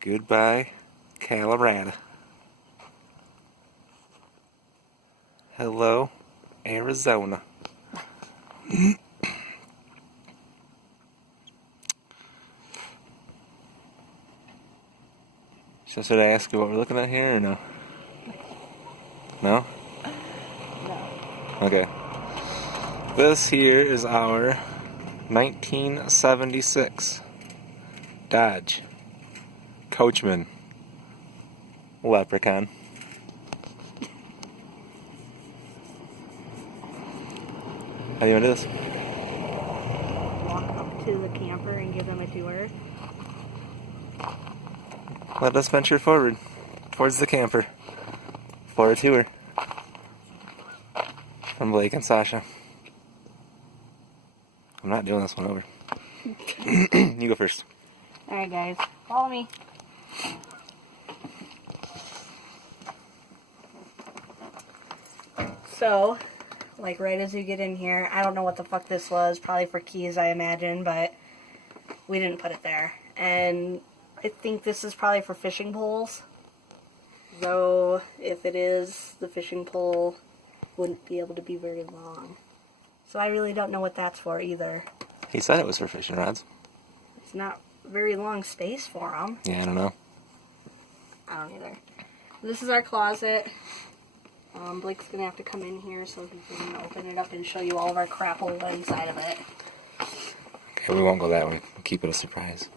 Goodbye, Colorado. Hello, Arizona. So should I ask you what we're looking at here or no? No? No. Okay. This here is our 1976 Dodge Coachmen Leprechaun. How do you want to do this? Walk up to the camper and give them a tour. Let us venture forward towards the camper for a tour from Blake and Sasha. I'm not doing this one over. You go first. Alright guys, follow me. So, like right as you get in here, I don't know what the fuck this was, probably for keys I imagine, but we didn't put it there. And I think this is probably for fishing poles. Though, if it is, the fishing pole wouldn't be able to be very long. So I really don't know what that's for either. He said it was for fishing rods. It's not very long space for them. Yeah, I don't know. I don't either. This is our closet. Blake's going to have to come in here so he can open it up and show you all of our crapola inside of it. Okay, we won't go that way. We'll keep it a surprise.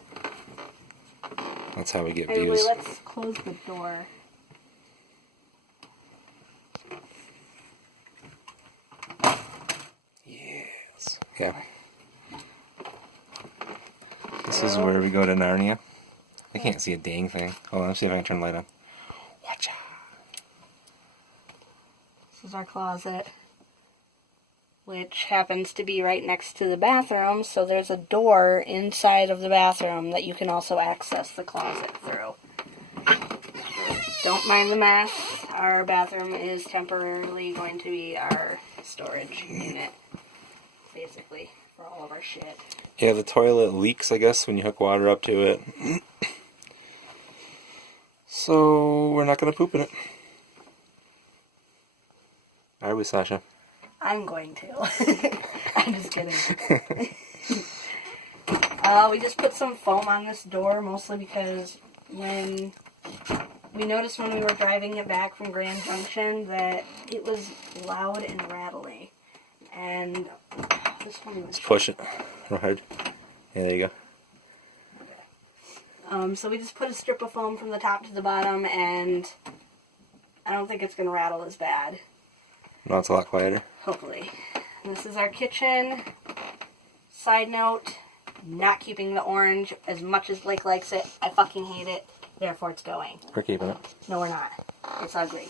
That's how we get Anyway, views. let's close the door. Yes. Yeah. This is where we go to Narnia. I can't see a dang thing. Hold on, let's see if I can turn the light on. Watch out. This is our closet, which happens to be right next to the bathroom, so there's a door inside of the bathroom that you can also access the closet through. Don't mind the mess. Our bathroom is temporarily going to be our storage unit, basically, for all of our shit. Yeah, the toilet leaks, I guess, when you hook water up to it. So, we're not going to poop in it. Are we, Sasha? I'm going to. I'm just kidding. We just put some foam on this door, mostly because when we noticed when we were driving it back from Grand Junction that it was loud and rattly. And this one was... Just push it real hard. Yeah, there you go. So we just put a strip of foam from the top to the bottom, and I don't think it's going to rattle as bad. Now it's a lot quieter. Hopefully. This is our kitchen. Side note, not keeping the orange as much as Blake likes it. I fucking hate it. Therefore it's going. We're keeping it. No, we're not. It's ugly.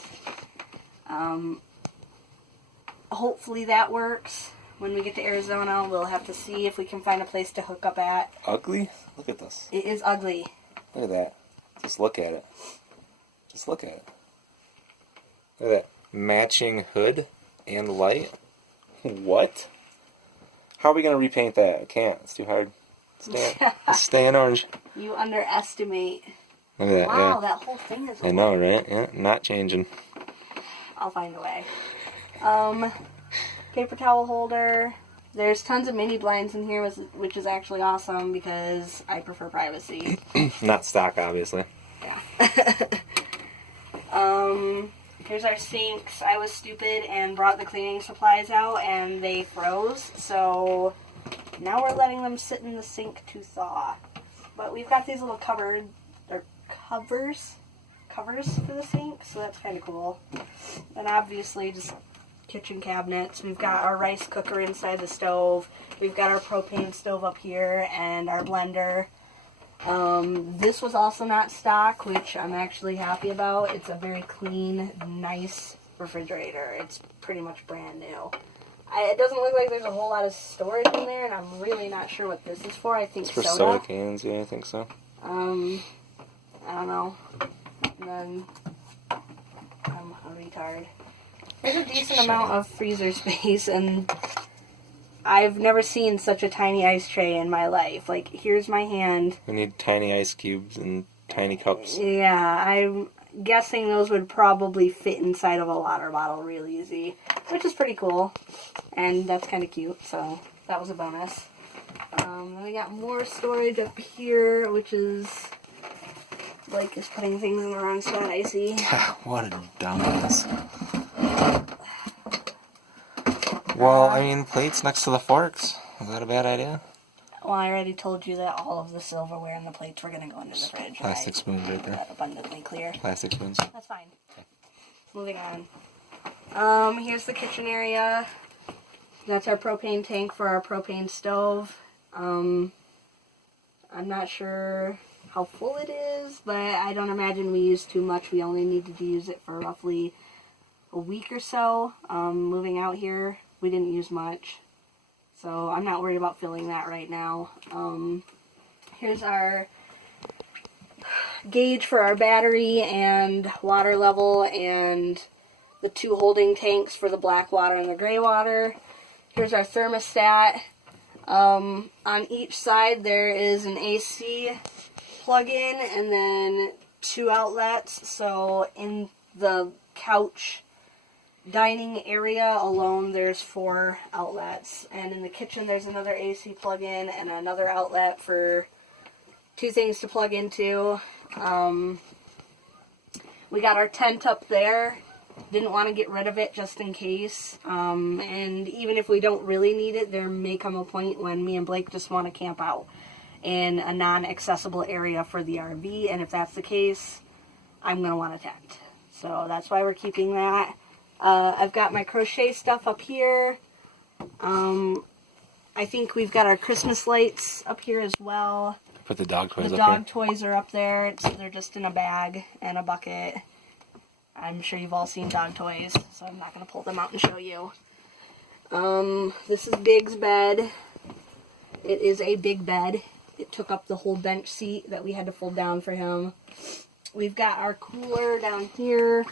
Hopefully that works. When we get to Arizona, we'll have to see if we can find a place to hook up at. Ugly? Look at this. It is ugly. Look at that. Just look at it. Just look at it. Look at that. Matching hood and light. What? How are we going to repaint that? I can't. It's too hard. It's staying orange. You underestimate. Look at that. Wow, Yeah. that whole thing is I know, right? Yeah, not changing. I'll find a way. Paper towel holder. There's tons of mini blinds in here, which is actually awesome because I prefer privacy. Not stock, obviously. Yeah. Here's our sinks. I was stupid and brought the cleaning supplies out and they froze, so now we're letting them sit in the sink to thaw. But we've got these little covers for the sink, so that's kind of cool. And obviously just kitchen cabinets. We've got our rice cooker inside the stove. We've got our propane stove up here and our blender. This was also not stock, which I'm actually happy about. It's a very clean, nice refrigerator. It's pretty much brand new. It doesn't look like there's a whole lot of storage in there, and I'm really not sure what this is for. I think It's for soda cans, yeah, I think so. I don't know. And then I'm a retard. There's a decent amount of freezer space, and I've never seen such a tiny ice tray in my life. Like, here's my hand. We need tiny ice cubes and tiny cups. Yeah, I'm guessing those would probably fit inside of a water bottle real easy, which is pretty cool, and that's kind of cute, so that was a bonus. Then we got more storage up here, which is... Blake is putting things in the wrong spot, I see. What a dumbass. Well, I mean, plates next to the forks. Is that a bad idea? Well, I already told you that all of the silverware and the plates were going to go into the fridge. Plastic spoons right there. That abundantly clear. Plastic spoons. That's fine. Okay. Moving on. Here's the kitchen area. That's our propane tank for our propane stove. I'm not sure how full it is, but I don't imagine we use too much. We only needed to use it for roughly a week or so. Moving out here, we didn't use much. So I'm not worried about filling that right now. Here's our gauge for our battery and water level and the 2 holding tanks for the black water and the gray water. Here's our thermostat. On each side there is an AC plug-in and then 2 outlets. So in the couch dining area alone there's 4 outlets, and in the kitchen there's another AC plug-in and another outlet for 2 things to plug into. We got our tent up there. Didn't want to get rid of it just in case, and even if we don't really need it, there may come a point when me and Blake just want to camp out in a non-accessible area for the RV, and if that's the case, I'm going to want a tent. So that's why we're keeping that. I've got my crochet stuff up here. I think we've got our Christmas lights up here as well. Put the dog toys The up dog here. toys are up there. They're just in a bag and a bucket. I'm sure you've all seen dog toys, so I'm not going to pull them out and show you. This is Big's bed. It is a big bed. It took up the whole bench seat that we had to fold down for him. We've got our cooler down here.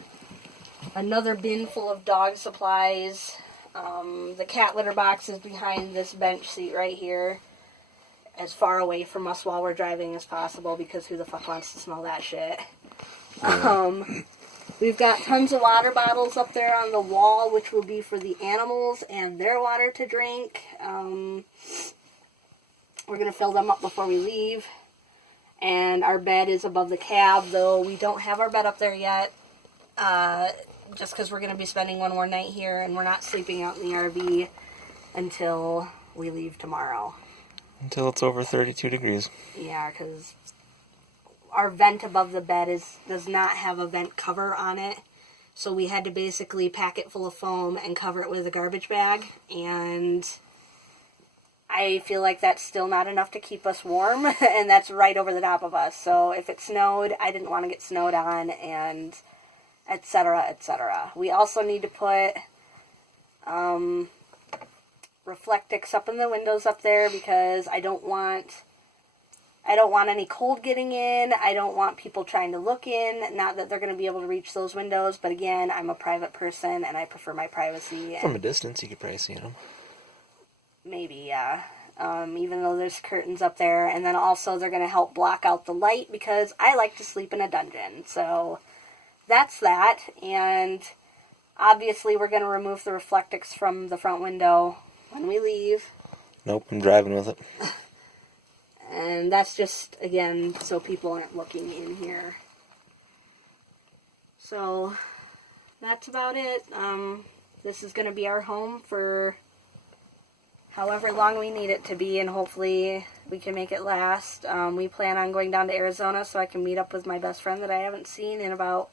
Another bin full of dog supplies. The cat litter box is behind this bench seat right here, as far away from us while we're driving as possible, because who the fuck wants to smell that shit? We've got tons of water bottles up there on the wall, which will be for the animals and their water to drink. We're going to fill them up before we leave. And our bed is above the cab, though we don't have our bed up there yet. Just because we're going to be spending one more night here, and we're not sleeping out in the RV until we leave tomorrow. Until it's over 32 degrees. Yeah, because our vent above the bed does not have a vent cover on it. So we had to basically pack it full of foam and cover it with a garbage bag. And I feel like that's still not enough to keep us warm. And that's right over the top of us. So if it snowed, I didn't want to get snowed on, and etc., etc. We also need to put Reflectix up in the windows up there, because I don't want any cold getting in. I don't want people trying to look in. Not that they're going to be able to reach those windows, but again, I'm a private person and I prefer my privacy. From a distance, you could probably see them. Maybe, yeah. Even though there's curtains up there. And then also they're going to help block out the light, because I like to sleep in a dungeon. So that's that. And obviously we're going to remove the Reflectix from the front window when we leave. Nope, I'm driving with it. And that's just, again, so people aren't looking in here. So that's about it. This is going to be our home for however long we need it to be, and hopefully we can make it last. We plan on going down to Arizona so I can meet up with my best friend that I haven't seen in about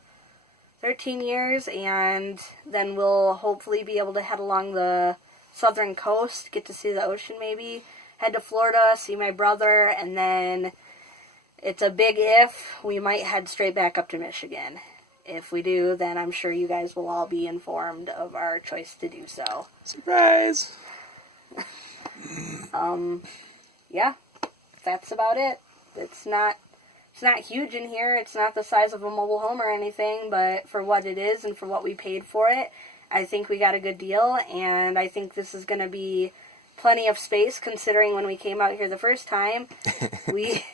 13 years, and then we'll hopefully be able to head along the southern coast, get to see the ocean maybe, head to Florida, see my brother, and then it's a big if, we might head straight back up to Michigan. If we do, then I'm sure you guys will all be informed of our choice to do so. Surprise! Yeah, that's about it. It's not huge in here. It's not the size of a mobile home or anything, but for what it is and for what we paid for it, I think we got a good deal, and I think this is going to be plenty of space, considering when we came out here the first time, we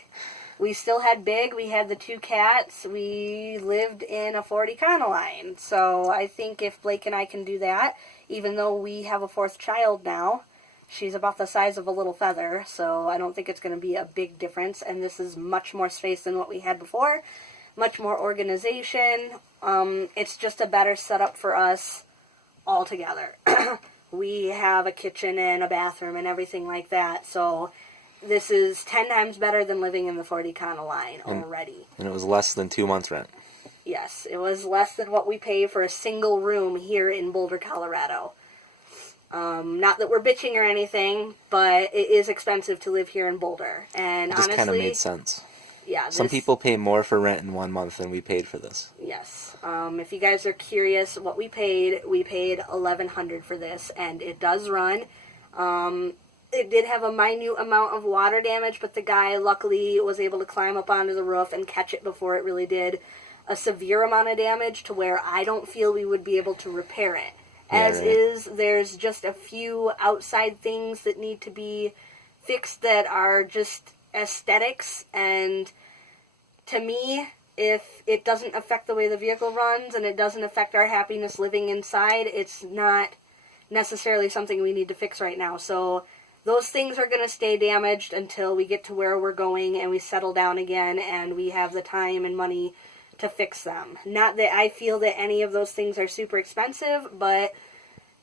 We still had Big. We had the 2 cats. We lived in a 40 Econoline. So I think if Blake and I can do that, even though we have a 4th child now, she's about the size of a little feather, so I don't think it's going to be a big difference. And this is much more space than what we had before, much more organization. It's just a better setup for us all together. We have a kitchen and a bathroom and everything like that, so this is 10 times better than living in the 40 Econoline already. And it was less than 2 months' rent. Yes, it was less than what we pay for a single room here in Boulder, Colorado. Not that we're bitching or anything, but it is expensive to live here in Boulder. And It just honestly, kind of made sense. Yeah, Some people pay more for rent in 1 month than we paid for this. Yes. If you guys are curious what we paid $1,100 for this, and it does run. It did have a minute amount of water damage, but the guy luckily was able to climb up onto the roof and catch it before it really did a severe amount of damage to where I don't feel we would be able to repair it. As is, there's just a few outside things that need to be fixed that are just aesthetics, and to me, if it doesn't affect the way the vehicle runs and it doesn't affect our happiness living inside, it's not necessarily something we need to fix right now. So those things are going to stay damaged until we get to where we're going and we settle down again and we have the time and money to fix them. Not that I feel that any of those things are super expensive, but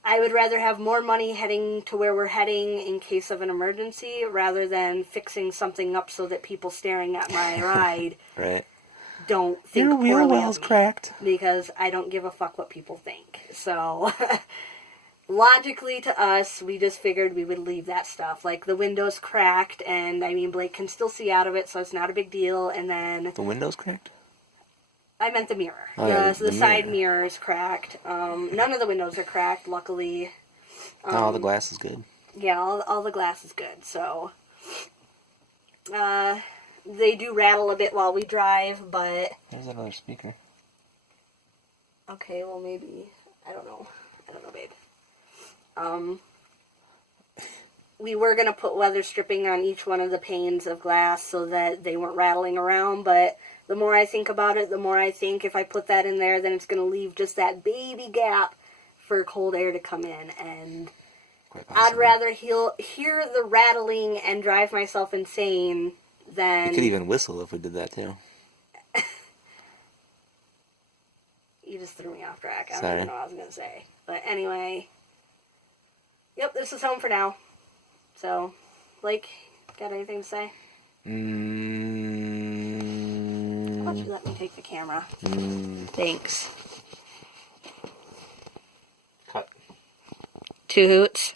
I would rather have more money heading to where we're heading in case of an emergency rather than fixing something up so that people staring at my ride don't think your wheel poorly well's of me, cracked. because I don't give a fuck what people think. So logically to us, we just figured we would leave that stuff. Like the window's cracked, and I mean Blake can still see out of it, so it's not a big deal. And then The window's cracked? I meant the mirror. Oh, The side mirror is cracked. None of the windows are cracked, luckily. All the glass is good. Yeah, all the glass is good. So, they do rattle a bit while we drive, but... There's another speaker. Okay, well maybe... I don't know, babe. We were going to put weather stripping on each one of the panes of glass so that they weren't rattling around, but the more I think about it, the more I think if I put that in there, then it's going to leave just that baby gap for cold air to come in, and I'd rather hear the rattling and drive myself insane than... You could even whistle if we did that, too. You just threw me off track. I Sorry. don't even know what I was going to say. But anyway, yep, this is home for now. So, Blake, got anything to say? Why don't you let me take the camera? Thanks. Cut. 2 hoots.